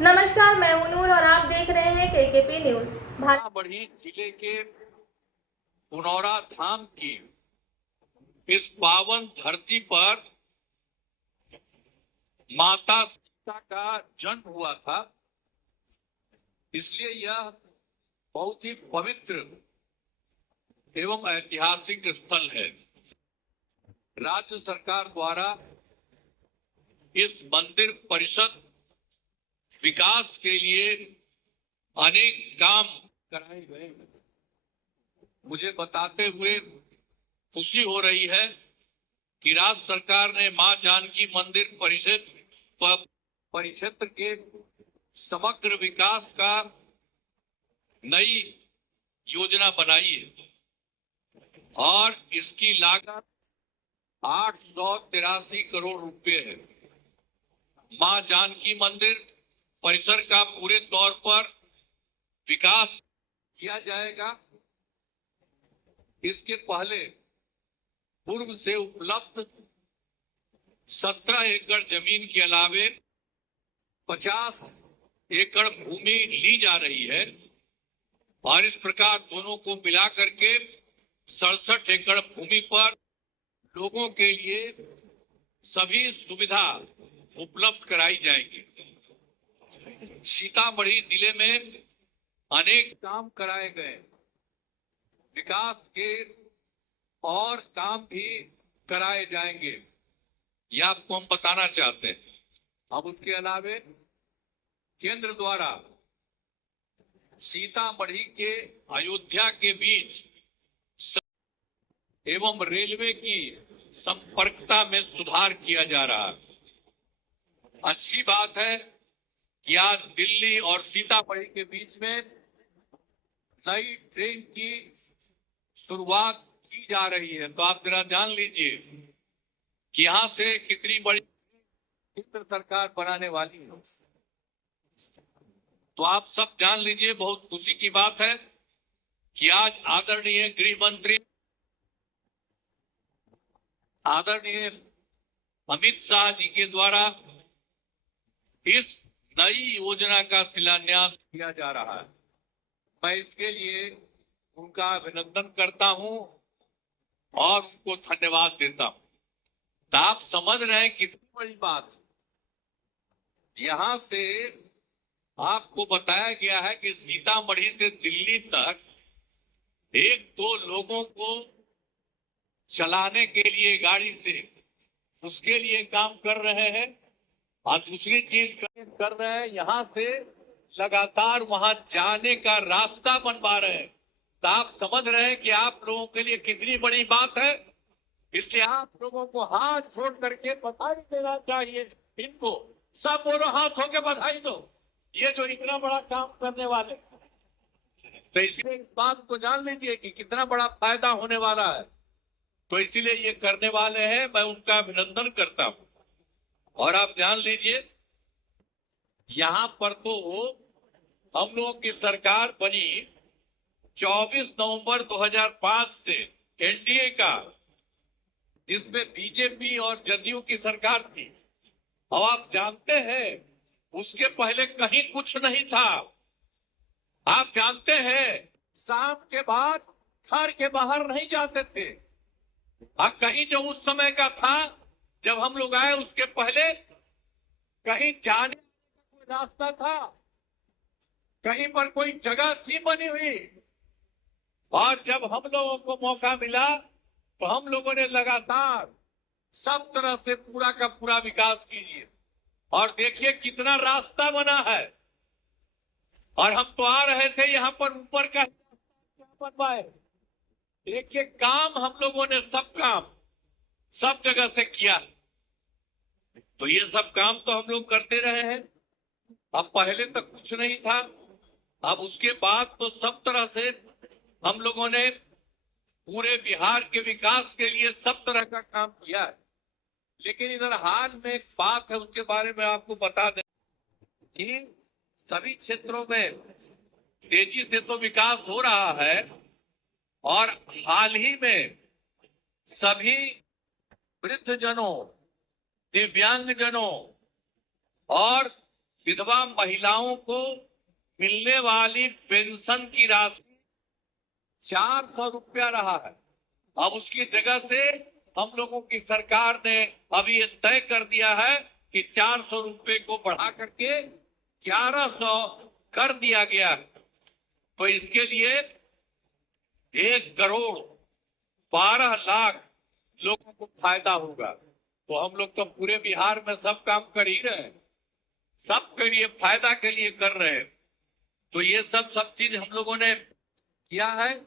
नमस्कार, मैं हूं नूर और आप देख रहे हैं केकेपी न्यूज। बढ़ी जिले के पुनौरा धाम की इस पावन धरती पर माता सीता का जन्म हुआ था, इसलिए यह बहुत ही पवित्र एवं ऐतिहासिक स्थल है। राज्य सरकार द्वारा इस मंदिर परिषद विकास के लिए अनेक काम कराए गए। मुझे बताते हुए खुशी हो रही है कि राज्य सरकार ने मां जानकी मंदिर परिक्षेत्र के समग्र विकास का नई योजना बनाई है और इसकी लागत 883 करोड़ रुपए है। मां जानकी मंदिर परिसर का पूरे तौर पर विकास किया जाएगा। इसके पहले पूर्व से उपलब्ध 17 एकड़ जमीन के अलावे 50 एकड़ भूमि ली जा रही है और इस प्रकार दोनों को मिला करके 67 एकड़ भूमि पर लोगों के लिए सभी सुविधा उपलब्ध कराई जाएगी। सीतामढ़ी जिले में अनेक काम कराए गए, विकास के और काम भी कराए जाएंगे, यह आपको हम बताना चाहते हैं। अब उसके अलावे केंद्र द्वारा सीतामढ़ी के अयोध्या के बीच एवं रेलवे की संपर्कता में सुधार किया जा रहा है। अच्छी बात है कि आज दिल्ली और सीतामढ़ी के बीच में नई ट्रेन की शुरुआत की जा रही है। तो आप जरा जान लीजिए कि यहां से कितनी बड़ी केंद्र सरकार बनाने वाली है। तो आप सब जान लीजिए, बहुत खुशी की बात है कि आज आदरणीय गृह मंत्री आदरणीय अमित शाह जी के द्वारा इस नई योजना का शिलान्यास किया जा रहा है। मैं इसके लिए उनका अभिनंदन करता हूं और उनको धन्यवाद देता हूं। तो आप समझ रहे हैं कितनी बड़ी बात। यहां से आपको बताया गया है कि सीतामढ़ी से दिल्ली तक एक दो लोगों को चलाने के लिए गाड़ी से, उसके लिए काम कर रहे हैं और दूसरी चीज कर रहे हैं, यहां से लगातार वहां जाने का रास्ता बनवा रहे हैं। तो आप समझ रहे हैं कि आप लोगों के लिए कितनी बड़ी बात है। इसलिए आप लोगों को हाथ छोड़ करके बधाई देना चाहिए। इनको सब बोलो, हाथ होके बधाई दो, ये जो इतना बड़ा काम करने वाले। तो इसलिए इस बात को जान लीजिए कि कितना बड़ा फायदा होने वाला है। तो इसीलिए ये करने वाले हैं, मैं उनका अभिनंदन करता हूं। और आप जान लीजिए, यहां पर तो हम लोगों की सरकार बनी 24 नवंबर 2005 से एनडीए का, जिसमें बीजेपी और जदयू की सरकार थी। अब आप जानते हैं उसके पहले कहीं कुछ नहीं था। आप जानते हैं शाम के बाद घर के बाहर नहीं जाते थे। अब कहीं जो उस समय का था जब हम लोग आए, उसके पहले कहीं जाने का कोई रास्ता था, कहीं पर कोई जगह थी बनी हुई। और जब हम लोगों को मौका मिला तो हम लोगों ने लगातार सब तरह से पूरा का पूरा विकास कीजिए। और देखिए कितना रास्ता बना है। और हम तो आ रहे थे यहाँ पर, ऊपर का क्या बनवाए। देखिए काम हम लोगों ने सब जगह से किया। तो ये सब काम तो हम लोग करते रहे हैं। अब पहले तक कुछ नहीं था, अब उसके बाद तो सब तरह से हम लोगों ने पूरे बिहार के विकास के लिए सब तरह का काम किया है। लेकिन इधर हाल में एक बात है, उसके बारे में आपको बता दें कि सभी क्षेत्रों में तेजी से तो विकास हो रहा है और हाल ही में सभी वृद्धजनों, दिव्यांगजनों और विधवा महिलाओं को मिलने वाली पेंशन की राशि 400 रुपया रहा है। अब उसकी जगह से हम लोगों की सरकार ने अभी ये तय कर दिया है कि 400 रुपये को बढ़ा करके 1100 कर दिया गया। तो इसके लिए 1,12,00,000 लोगों को फायदा होगा। तो हम लोग तो पूरे बिहार में सब काम कर ही रहे हैं, सबके लिए फायदा के लिए कर रहे हैं। तो ये सब चीज हम लोगों ने किया है।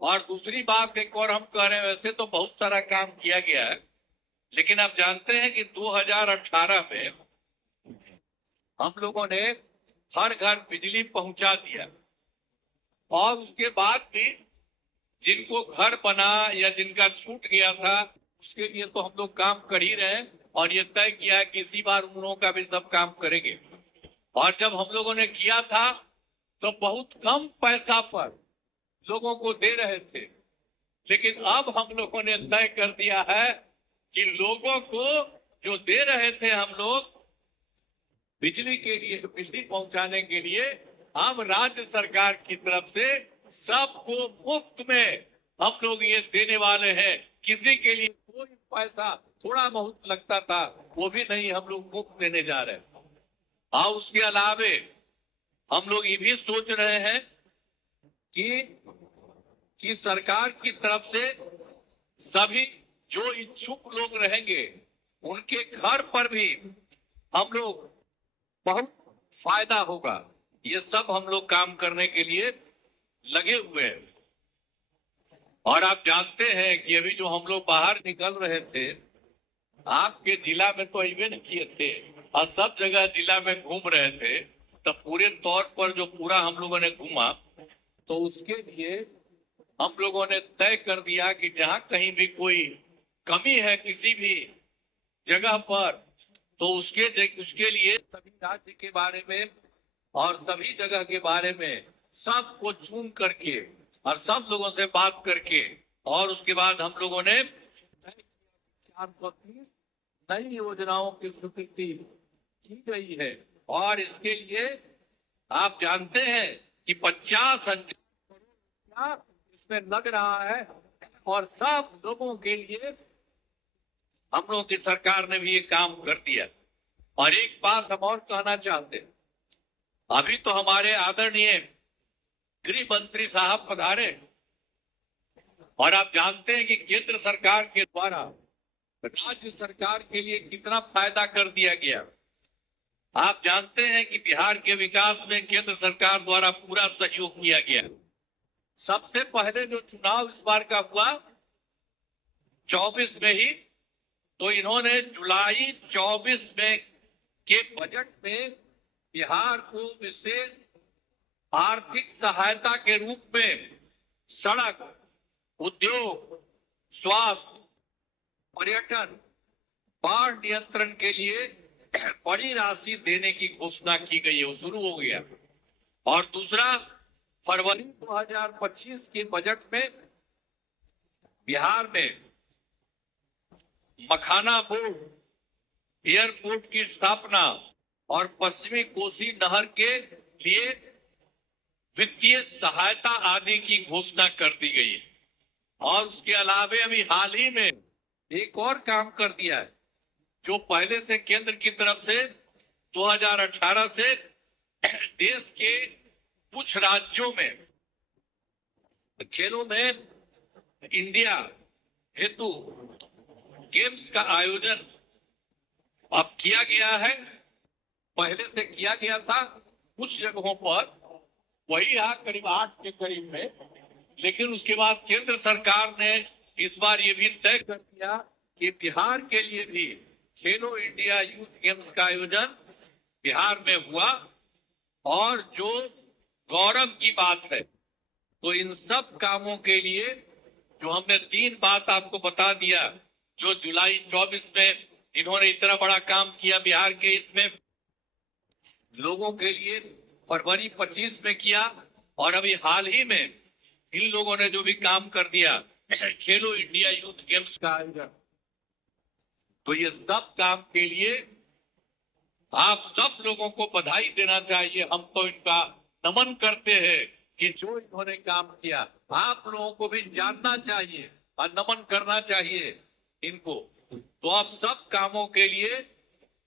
और दूसरी बात एक और हम कह रहे हैं, वैसे तो बहुत सारा काम किया गया है, लेकिन आप जानते हैं कि 2018 में हम लोगों ने हर घर बिजली पहुंचा दिया, और उसके बाद भी जिनको घर बना या जिनका छूट गया था उसके लिए तो हम लोग काम कर ही रहे हैं, और ये तय किया है कि इसी बार उन लोगों का भी सब काम करेंगे। और जब हम लोगों ने किया था तो बहुत कम पैसा पर लोगों को दे रहे थे, लेकिन अब हम लोगों ने तय कर दिया है कि लोगों को जो दे रहे थे हम लोग बिजली के लिए, बिजली पहुंचाने के लिए, हम राज्य सरकार की तरफ से सबको मुफ्त में हम लोग ये देने वाले हैं। किसी के लिए कोई पैसा थोड़ा बहुत लगता था वो भी नहीं, हम लोग मुफ्त देने जा रहे हैं। और उसके अलावे हम लोग ये भी सोच रहे हैं कि सरकार की तरफ से सभी जो इच्छुक लोग रहेंगे उनके घर पर भी हम लोग बहुत फायदा होगा। ये सब हम लोग काम करने के लिए लगे हुए हैं। और आप जानते हैं कि अभी जो हम लोग बाहर निकल रहे थे, आपके जिला में तो अबे नहीं किए थे और सब जगह जिला में घूम रहे थे, तब पूरे तौर पर जो पूरा हम लोगों ने घूमा तो उसके लिए हम लोगों ने तय कर दिया कि जहां कहीं भी कोई कमी है किसी भी जगह पर, तो उसके लिए सभी राज्य के बारे में और सभी जगह के बारे में सबको चुन करके और सब लोगों से बात करके, और उसके बाद हम लोगों ने 430 नई योजनाओं की स्वीकृति की गई है। और इसके लिए आप जानते हैं कि 50,000 करोड़ इसमें लग रहा है, और सब लोगों के लिए हम लोगों की सरकार ने भी ये काम कर दिया। और एक बात हम और कहना चाहते हैं, अभी तो हमारे आदरणीय गृह मंत्री साहब पधारे, और आप जानते हैं कि केंद्र सरकार के द्वारा राज्य सरकार के लिए कितना फायदा कर दिया गया। आप जानते हैं कि बिहार के विकास में केंद्र सरकार द्वारा पूरा सहयोग किया गया। सबसे पहले जो चुनाव इस बार का हुआ 24 में ही, तो इन्होंने जुलाई 24 में के बजट में बिहार को विशेष आर्थिक सहायता के रूप में सड़क, उद्योग, स्वास्थ्य, पर्यटन, बाढ़ नियंत्रण के लिए बड़ी राशि देने की घोषणा की गई है, वो शुरू हो गया। और दूसरा, फरवरी 2025 के बजट में बिहार में मखाना बोर्ड, एयरपोर्ट की स्थापना और पश्चिमी कोसी नहर के लिए वित्तीय सहायता आदि की घोषणा कर दी गई है। और उसके अलावा अभी हाल ही में एक और काम कर दिया है, जो पहले से केंद्र की तरफ से 2018 से देश के कुछ राज्यों में खेलों में इंडिया हेतु गेम्स का आयोजन अब किया गया है। पहले से किया गया था कुछ जगहों पर, वही करीब 8 के करीब में, लेकिन उसके बाद केंद्र सरकार ने इस बार ये भी तय कर दिया कि बिहार के लिए भी खेलो इंडिया यूथ गेम्स का आयोजन बिहार में हुआ। और जो गौरव की बात है, तो इन सब कामों के लिए जो हमने 3 बात आपको बता दिया, जो जुलाई 24 में इन्होंने इतना बड़ा काम किया बिहार के हित में लोगों के लिए, फरवरी 25 में किया, और अभी हाल ही में इन लोगों ने जो भी काम कर दिया खेलो इंडिया यूथ गेम्स का आयोजन, तो ये सब काम के लिए आप सब लोगों को बधाई देना चाहिए। हम तो इनका नमन करते हैं कि जो इन्होंने काम किया, आप लोगों को भी जानना चाहिए और नमन करना चाहिए इनको। तो आप सब कामों के लिए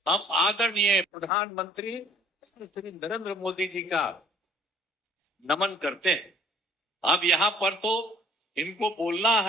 हम आदरणीय प्रधानमंत्री श्री नरेंद्र मोदी जी का नमन करते हैं। अब यहाँ पर तो इनको बोलना